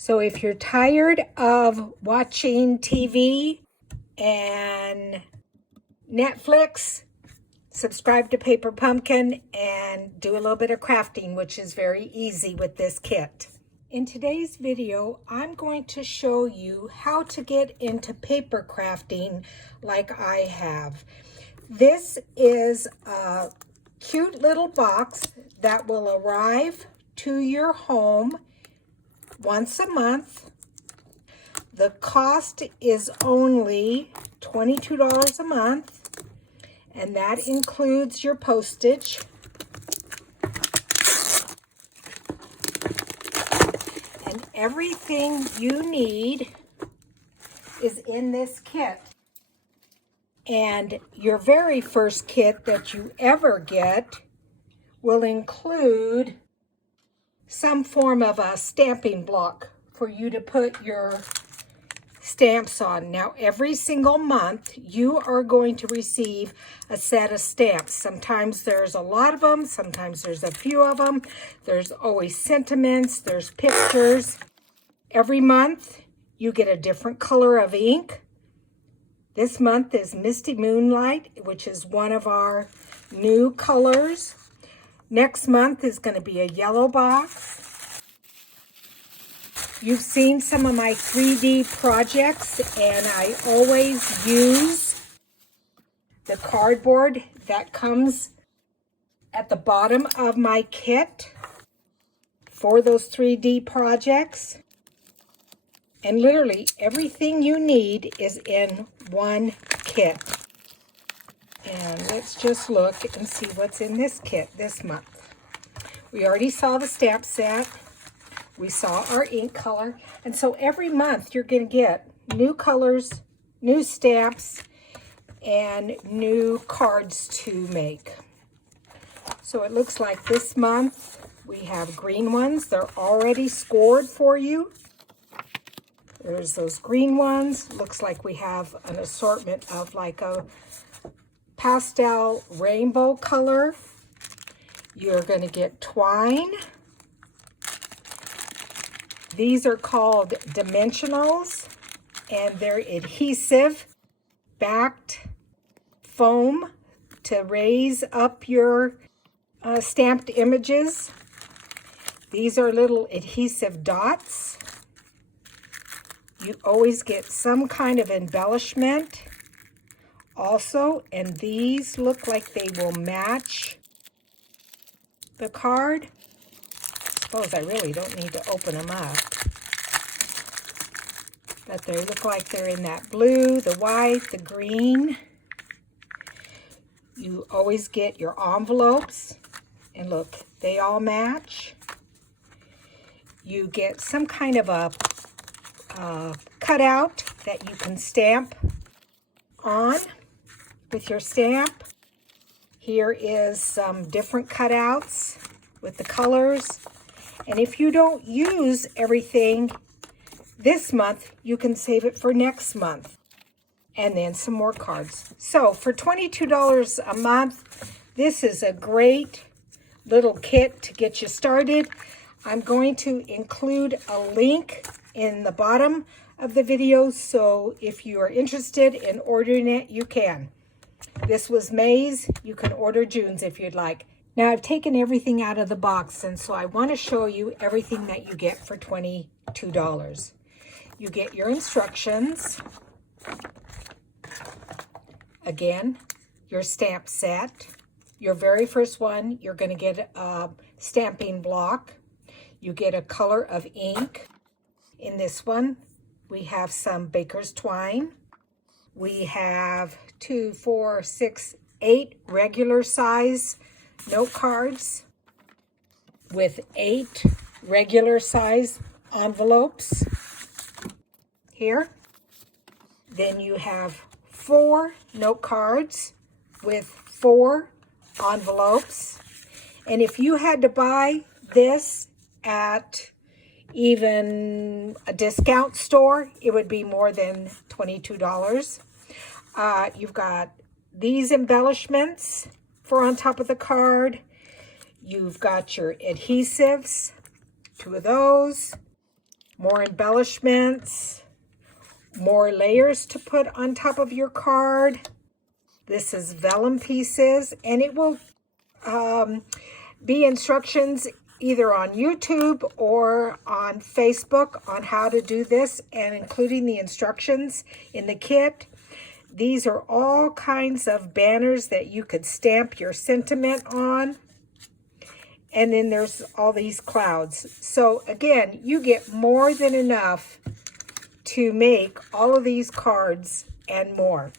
So if you're tired of watching TV and Netflix, subscribe to Paper Pumpkin and do a little bit of crafting, which is very easy with this kit. In today's video, I'm going to show you how to get into paper crafting like I have. This is a cute little box that will arrive to your home once a month. The cost is only $22 a month, and that includes your postage. And everything you need is in this kit. And your very first kit that you ever get will include some form of a stamping block for you to put your stamps on. Now, every single month, you are going to receive a set of stamps. Sometimes there's a lot of them, sometimes there's a few of them. There's always sentiments, there's pictures. Every month, you get a different color of ink. This month is Misty Moonlight, which is one of our new colors. Next month is going to be a yellow box. You've seen some of my 3D projects, and I always use the cardboard that comes at the bottom of my kit for those 3D projects. And literally everything you need is in one kit. And let's just look and see what's in this kit this month. We already saw the stamp set. We saw our ink color. And so every month you're going to get new colors, new stamps, and new cards to make. So it looks like this month we have green ones. They're already scored for you. There's those green ones. Looks like we have an assortment of like a pastel rainbow color. You're going to get twine. These are called dimensionals, and they're adhesive backed foam to raise up your stamped images. These are little adhesive dots. You always get some kind of embellishment also, and these look like they will match the card. I suppose I really don't need to open them up, but they look like they're in that blue, the white, the green. You always get your envelopes, and look, they all match. You get some kind of a cutout that you can stamp on with your stamp. Here is some different cutouts with the colors. And if you don't use everything this month, you can save it for next month. And then some more cards. So for $22 a month, this is a great little kit to get you started. I'm going to include a link in the bottom of the video, so if you are interested in ordering it, you can. This was May's. You can order June's if you'd like. Now, I've taken everything out of the box, and so I want to show you everything that you get for $22. You get your instructions. Again, your stamp set. Your very first one, you're going to get a stamping block. You get a color of ink. In this one, we have some baker's twine. We have 2, 4, 6, 8 regular size note cards with 8 regular size envelopes here. Then you have 4 note cards with 4 envelopes. And if you had to buy this at even a discount store, it would be more than $22. You've got these embellishments for on top of the card. You've got your adhesives, 2 of those. more embellishments, more layers to put on top of your card. This is vellum pieces, and it will be instructions either on YouTube or on Facebook on how to do this, and including the instructions in the kit. These are all kinds of banners that you could stamp your sentiment on. And then there's all these clouds. So again, you get more than enough to make all of these cards and more.